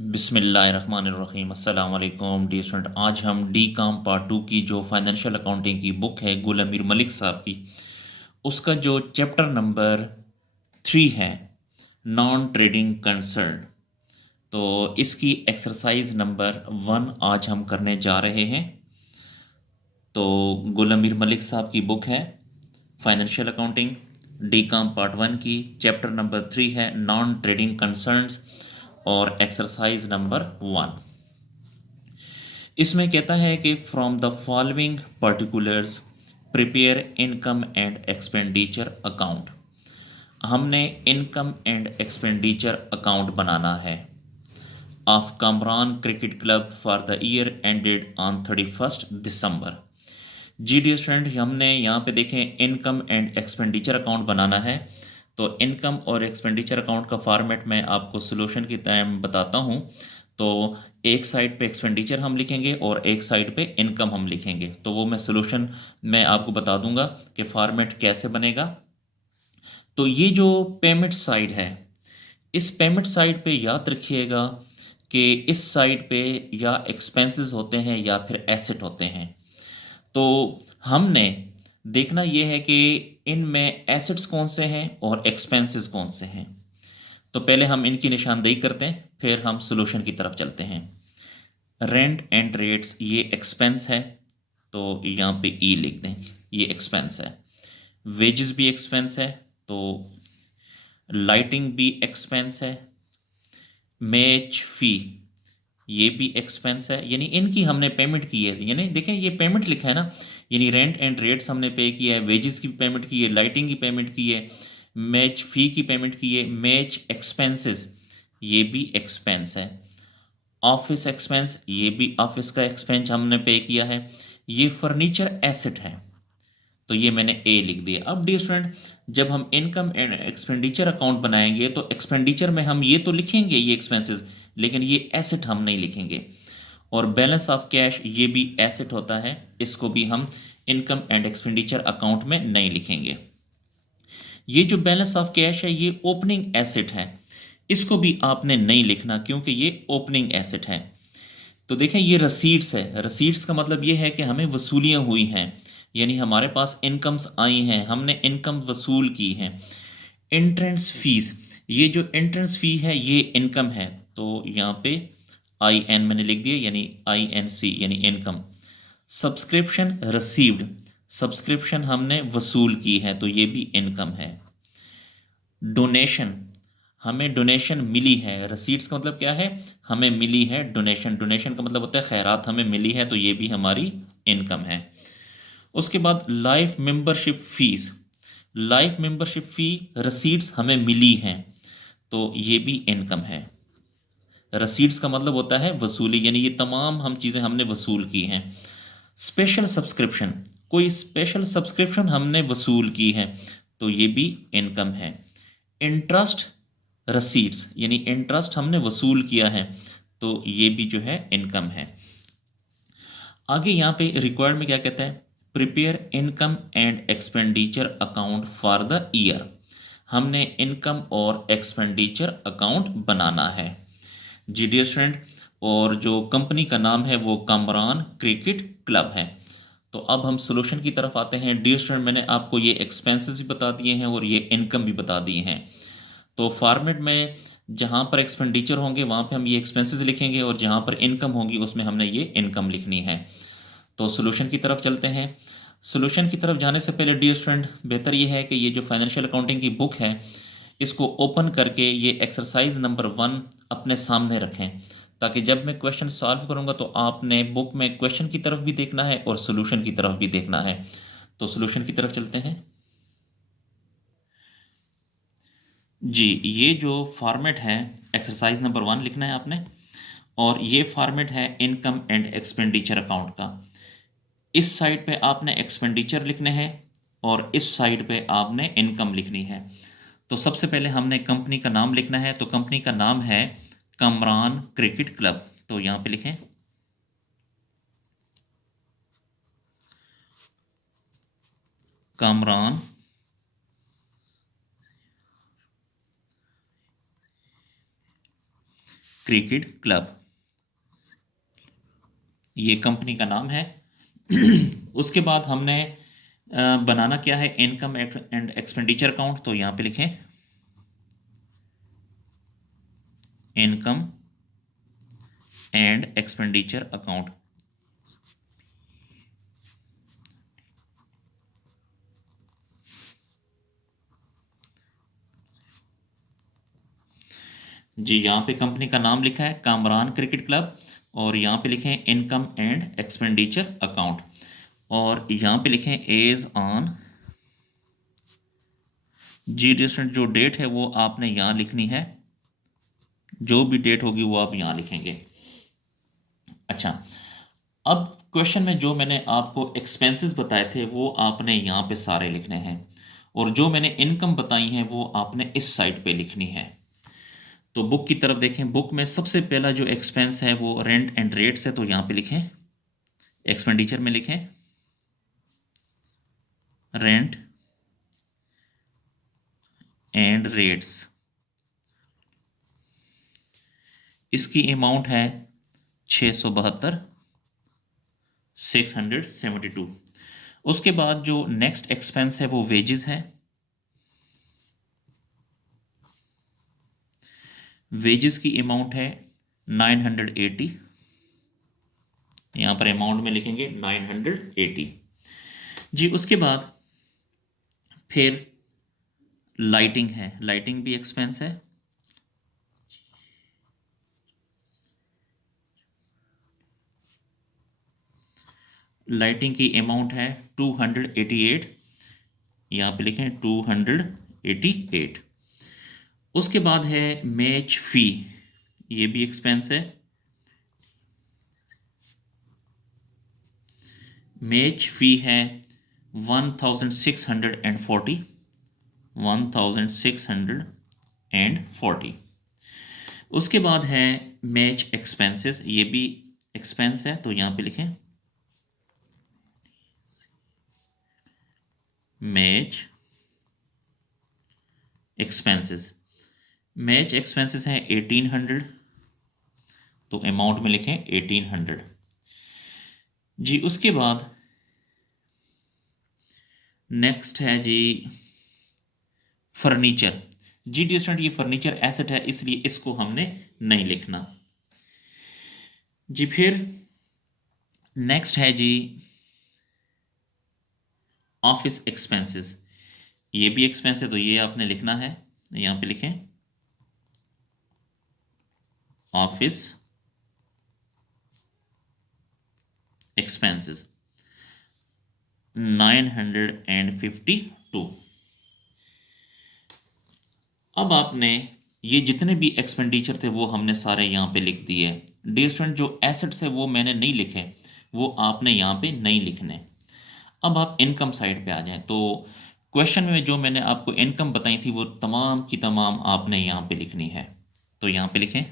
बिस्मिल्लाहिर्रहमानिर्रहीम अस्सलाम वालेकुम डी स्टूडेंट। आज हम डी काम पार्ट 2 की जो फाइनेंशियल अकाउंटिंग की बुक है गुल अमीर मलिक साहब की, उसका जो चैप्टर नंबर 3 है, नॉन ट्रेडिंग कंसर्न, तो इसकी एक्सरसाइज नंबर 1 आज हम करने जा रहे हैं। तो गुल अमीर मलिक साहब की बुक है फाइनेंशियल अकाउंटिंग, डी काम पार्ट 1 की चैप्टर नंबर 3 है नॉन ट्रेडिंग कंसर्न्स और एक्सरसाइज नंबर 1। इसमें कहता है कि from the following particulars prepare income and expenditure account. हमने इनकम एंड एक्सपेंडिचर अकाउंट बनाना है of Kamran cricket club for the year ended on 31 December. G dear student, हमने यहाँ पे देखें इनकम एंड एक्सपेंडिचर अकाउंट बनाना है। तो इनकम और एक्सपेंडिचर अकाउंट का फॉर्मेट मैं आपको सोल्यूशन की टाइम बताता हूँ। तो एक साइड पे एक्सपेंडिचर हम लिखेंगे और एक साइड पे इनकम हम लिखेंगे, तो वो मैं सोल्यूशन मैं आपको बता दूंगा कि फॉर्मेट कैसे बनेगा। तो ये जो पेमेंट साइड है, इस पेमेंट साइड पे याद रखिएगा कि इस साइड पे या एक्सपेंसेस होते हैं या फिर एसेट होते हैं। तो हमने देखना यह है कि इनमें एसेट्स कौन से हैं और एक्सपेंसेस कौन से हैं। तो पहले हम इनकी निशानदेही करते हैं, फिर हम सोल्यूशन की तरफ चलते हैं। रेंट एंड रेट्स ये एक्सपेंस है, तो यहाँ पे ई लिख दें, ये एक्सपेंस है। वेजेस भी एक्सपेंस है, तो लाइटिंग भी एक्सपेंस है। मैच फी ये भी एक्सपेंस है, यानी इनकी हमने पेमेंट की है। यानी देखें ये पेमेंट लिखा है ना, यानी रेंट एंड रेट्स हमने पे किया है, वेजेस की पेमेंट की है, लाइटिंग की पेमेंट की है, मैच फी की पेमेंट की है, मैच एक्सपेंसेस ये भी एक्सपेंस है। ऑफिस एक्सपेंस ये भी ऑफिस का एक्सपेंस हमने पे किया है। ये फर्नीचर एसेट है, तो ये मैंने ए लिख दिया। अब डियर स्टूडेंट, जब हम इनकम एंड एक्सपेंडिचर अकाउंट बनाएंगे तो एक्सपेंडिचर में हम ये तो लिखेंगे ये एक्सपेंसेस, लेकिन ये एसेट हम नहीं लिखेंगे। और बैलेंस ऑफ कैश ये भी एसेट होता है, इसको भी हम इनकम एंड एक्सपेंडिचर अकाउंट में नहीं लिखेंगे। ये जो बैलेंस ऑफ कैश है ये ओपनिंग एसेट है, इसको भी आपने नहीं लिखना क्योंकि ये ओपनिंग एसेट है। तो देखें ये रसीट्स है, रसीट्स का मतलब ये है कि हमें वसूलियाँ हुई हैं, यानी हमारे पास इनकम्स आई हैं, हमने इनकम वसूल की हैं। एंट्रेंस फीस, ये जो एंट्रेंस फी है ये इनकम है, तो यहाँ पे आई एन मैंने लिख दिया, यानी आई एन सी यानी इनकम। सब्सक्रिप्शन रिसीव्ड, सब्सक्रिप्शन हमने वसूल की है, तो ये भी इनकम है। डोनेशन, हमें डोनेशन मिली है, रसीट्स का मतलब क्या है, हमें मिली है डोनेशन, डोनेशन का मतलब होता है खैरात हमें मिली है, तो ये भी हमारी इनकम है। उसके बाद life membership fees, life membership fee receipts हमें मिली हैं, तो ये भी इनकम है। रसीट्स का मतलब होता है वसूली, यानी ये तमाम हम चीज़ें हमने वसूल की हैं। स्पेशल सब्सक्रिप्शन, कोई स्पेशल सब्सक्रिप्शन हमने वसूल की है, तो ये भी इनकम है। इंटरेस्ट रसीट्स, यानी इंटरेस्ट हमने वसूल किया है, तो ये भी जो है इनकम है। आगे यहाँ पे रिक्वायर्ड में क्या कहता है, prepare income and expenditure account for the year. हमने इनकम और एक्सपेंडिचर अकाउंट बनाना है। जी डियर स्टूडेंट, और जो कंपनी का नाम है वो कमरान क्रिकेट क्लब है। तो अब हम सोल्यूशन की तरफ आते हैं। डियर स्टूडेंट, मैंने आपको ये एक्सपेंसेस भी बता दिए हैं और ये इनकम भी बता दिए हैं। तो फॉर्मेट में जहाँ पर एक्सपेंडिचर होंगे वहाँ पे हम ये एक्सपेंसेस लिखेंगे और जहाँ पर इनकम होगी उसमें हमने ये इनकम लिखनी है। तो सोल्यूशन की तरफ चलते हैं। सोल्यूशन की तरफ जाने से पहले डियर स्टूडेंट, बेहतर ये है कि ये जो फाइनेंशियल अकाउंटिंग की बुक है इसको ओपन करके ये एक्सरसाइज नंबर 1 अपने सामने रखें, ताकि जब मैं क्वेश्चन सॉल्व करूँगा तो आपने बुक में क्वेश्चन की तरफ भी देखना है और सोल्यूशन की तरफ भी देखना है। तो सोल्यूशन की तरफ चलते हैं। जी, ये जो फॉर्मेट है एक्सरसाइज नंबर 1 लिखना है आपने, और ये फॉर्मेट है इनकम एंड एक्सपेंडिचर अकाउंट का। इस साइड पे आपने एक्सपेंडिचर लिखने हैं और इस साइड पे आपने इनकम लिखनी है। तो सबसे पहले हमने कंपनी का नाम लिखना है, तो कंपनी का नाम है कमरान क्रिकेट क्लब, तो यहाँ पे लिखें कमरान क्रिकेट क्लब, ये कंपनी का नाम है। उसके बाद हमने बनाना क्या है, इनकम एंड एक्सपेंडिचर अकाउंट, तो यहाँ पे लिखें इनकम एंड एक्सपेंडिचर अकाउंट। जी, यहाँ पे कंपनी का नाम लिखा है कामरान क्रिकेट क्लब, और यहाँ पे लिखें इनकम एंड एक्सपेंडिचर अकाउंट, और यहाँ पे लिखें एज ऑन। जी डिस्टेंट जो डेट है वो आपने यहाँ लिखनी है, जो भी डेट होगी वो आप यहाँ लिखेंगे। अच्छा, अब क्वेश्चन में जो मैंने आपको एक्सपेंसेस बताए थे वो आपने यहाँ पे सारे लिखने हैं, और जो मैंने इनकम बताई हैं वो आपने इस साइड पे लिखनी है। तो बुक की तरफ देखें, बुक में सबसे पहला जो एक्सपेंस है वो रेंट एंड रेट्स है, तो यहाँ पे लिखें एक्सपेंडिचर में लिखें रेंट एंड रेट्स। इसकी अमाउंट है 672, 672। उसके बाद जो नेक्स्ट एक्सपेंस है वो वेजेस है। वेजेस की अमाउंट है 980, यहाँ पर अमाउंट में लिखेंगे 980। जी, उसके बाद फिर लाइटिंग है, लाइटिंग भी एक्सपेंस है। लाइटिंग की अमाउंट है 288, यहाँ पे लिखें 288। उसके बाद है मैच फी, ये भी एक्सपेंस है। मैच फी है 1640, 1640। उसके बाद है मैच एक्सपेंसेस, ये भी एक्सपेंस है, तो यहाँ पे लिखें मैच एक्सपेंसेस। मैच एक्सपेंसेस हैं 1800, तो अमाउंट में लिखें 1800। जी, उसके बाद नेक्स्ट है जी फर्नीचर। जी डी स्टूडेंट, ये फर्नीचर एसेट है इसलिए इसको हमने नहीं लिखना। जी, फिर नेक्स्ट है जी ऑफिस एक्सपेंसेस, ये भी एक्सपेंस है, तो ये आपने लिखना है, यहाँ पे लिखें ऑफिस एक्सपेंसेस 952। अब आपने ये जितने भी एक्सपेंडिचर थे वो हमने सारे यहाँ पे लिख दिए। डियर स्टूडेंट, जो एसेट्स है वो मैंने नहीं लिखे, वो आपने यहाँ पे नहीं लिखने। अब आप इनकम साइड पे आ जाएं, तो क्वेश्चन में जो मैंने आपको इनकम बताई थी वो तमाम की तमाम आपने यहाँ पे लिखनी है, तो यहाँ पे लिखें।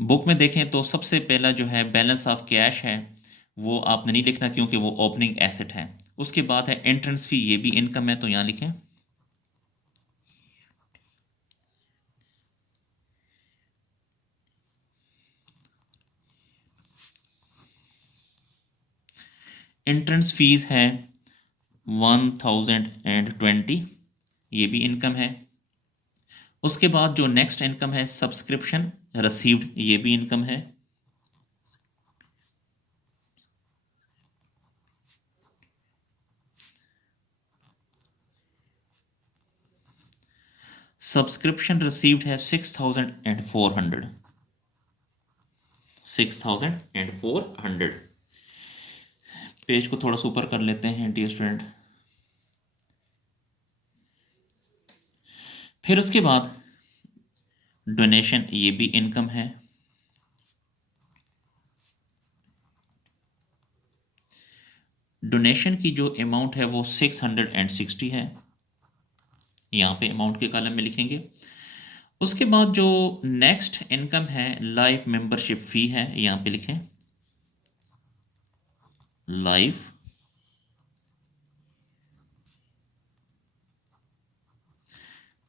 बुक में देखें तो सबसे पहला जो है बैलेंस ऑफ कैश है, वो आपने नहीं लिखना क्योंकि वो ओपनिंग एसेट है। उसके बाद है एंट्रेंस फी, ये भी इनकम है, तो यहाँ लिखें एंट्रेंस फीस है 1020, ये भी इनकम है। उसके बाद जो नेक्स्ट इनकम है सब्सक्रिप्शन रिसीव्ड, ये भी इनकम है। सब्सक्रिप्शन रिसीव्ड है 6400, 6400। पेज को थोड़ा सा ऊपर कर लेते हैं डियर स्टूडेंट। फिर उसके बाद डोनेशन, ये भी इनकम है। डोनेशन की जो अमाउंट है वो 660 है, यहाँ पे अमाउंट के कॉलम में लिखेंगे। उसके बाद जो नेक्स्ट इनकम है लाइफ मेंबरशिप फी है, यहाँ पे लिखें लाइफ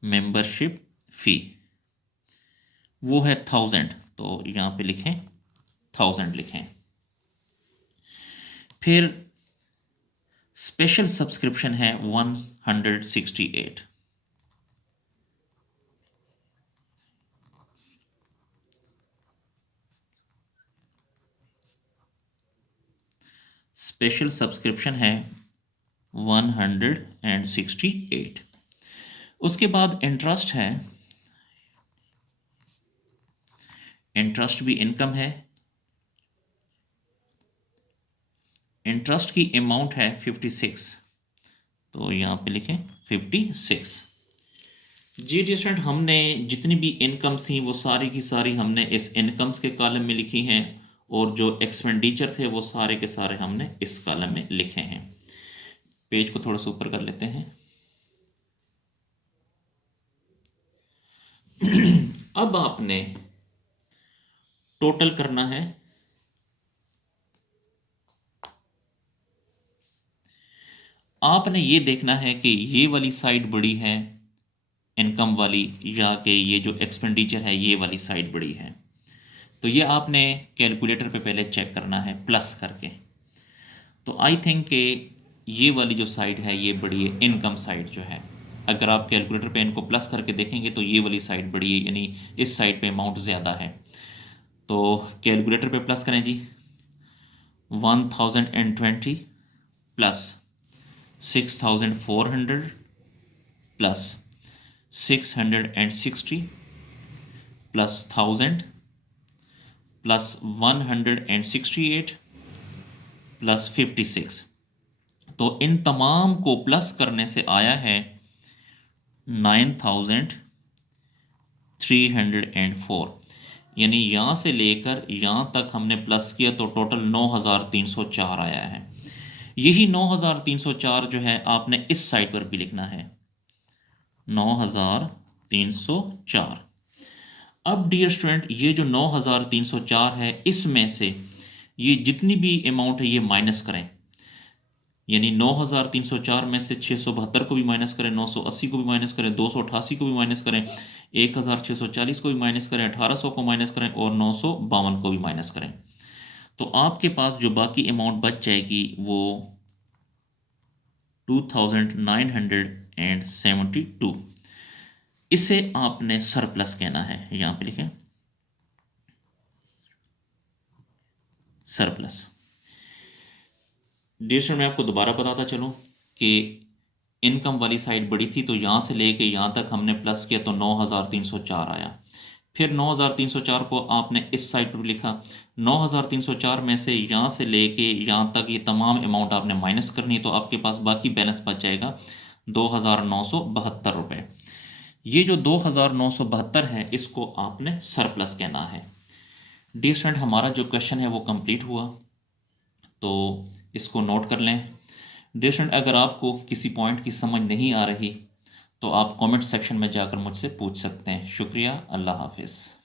मेंबरशिप फी। वो है 1000, तो यहाँ पे लिखें 1000 लिखें। फिर स्पेशल सब्सक्रिप्शन है 168। स्पेशल सब्सक्रिप्शन है 168। उसके बाद इंटरेस्ट है, इंटरेस्ट भी इनकम है। इंटरेस्ट की अमाउंट है 56, तो यहाँ पे लिखें 56। जी डियर स्टूडेंट, हमने जितनी भी इनकम्स थी वो सारी की सारी हमने इस इनकम्स के कॉलम में लिखी हैं, और जो एक्सपेंडिचर थे वो सारे के सारे हमने इस कॉलम में लिखे हैं। पेज को थोड़ा सा ऊपर कर लेते हैं। अब आपने टोटल करना है। आपने ये देखना है कि ये वाली साइड बड़ी है इनकम वाली, या कि ये जो एक्सपेंडिचर है ये वाली साइड बड़ी है। तो ये आपने कैलकुलेटर पे पहले चेक करना है प्लस करके। तो आई थिंक कि ये वाली जो साइड है ये बड़ी है, इनकम साइड जो है। अगर आप कैलकुलेटर पे इनको प्लस करके देखेंगे तो ये वाली साइड बड़ी है, यानी इस साइड पे अमाउंट ज़्यादा है। तो कैलकुलेटर पे प्लस करें जी। 1020 plus 6400 plus 660 plus 1000 plus 168 plus 56। तो इन तमाम को प्लस करने से आया है 9304। यानी यहाँ से लेकर यहाँ तक हमने प्लस किया तो टोटल 9304 आया है। यही 9304 जो है आपने इस साइड पर भी लिखना है, 9304। अब डियर स्टूडेंट, ये जो 9304 है इसमें से ये जितनी भी अमाउंट है ये माइनस करें। यानी 9304 में से 672 को भी माइनस करें, 980 को भी माइनस करें, 288 को भी माइनस करें, 1640 को भी माइनस करें, 1800 को माइनस करें और 952 को भी माइनस करें। तो आपके पास जो बाकी अमाउंट बच जाएगी वो 2972। इसे आपने सरप्लस कहना है, यहाँ पे लिखें सरप्लस। डियर मैं आपको दोबारा बताता चलूँ कि इनकम वाली साइड बड़ी थी तो यहाँ से लेके यहाँ तक हमने प्लस किया तो 9304 आया। फिर 9304 को आपने इस साइड पर भी लिखा। 9304 में से यहाँ से लेके यहाँ तक ये तमाम अमाउंट आपने माइनस करनी है, तो आपके पास बाकी बैलेंस बच जाएगा 2972 रुपये। ये जो 2972 है इसको आपने सरप्लस कहना है। डियर स्टूडेंट, हमारा जो क्वेश्चन है वो कंप्लीट हुआ, तो इसको नोट कर लें। डियर स्टूडेंट, अगर आपको किसी पॉइंट की समझ नहीं आ रही तो आप कमेंट सेक्शन में जाकर मुझसे पूछ सकते हैं। शुक्रिया, अल्लाह हाफिज़।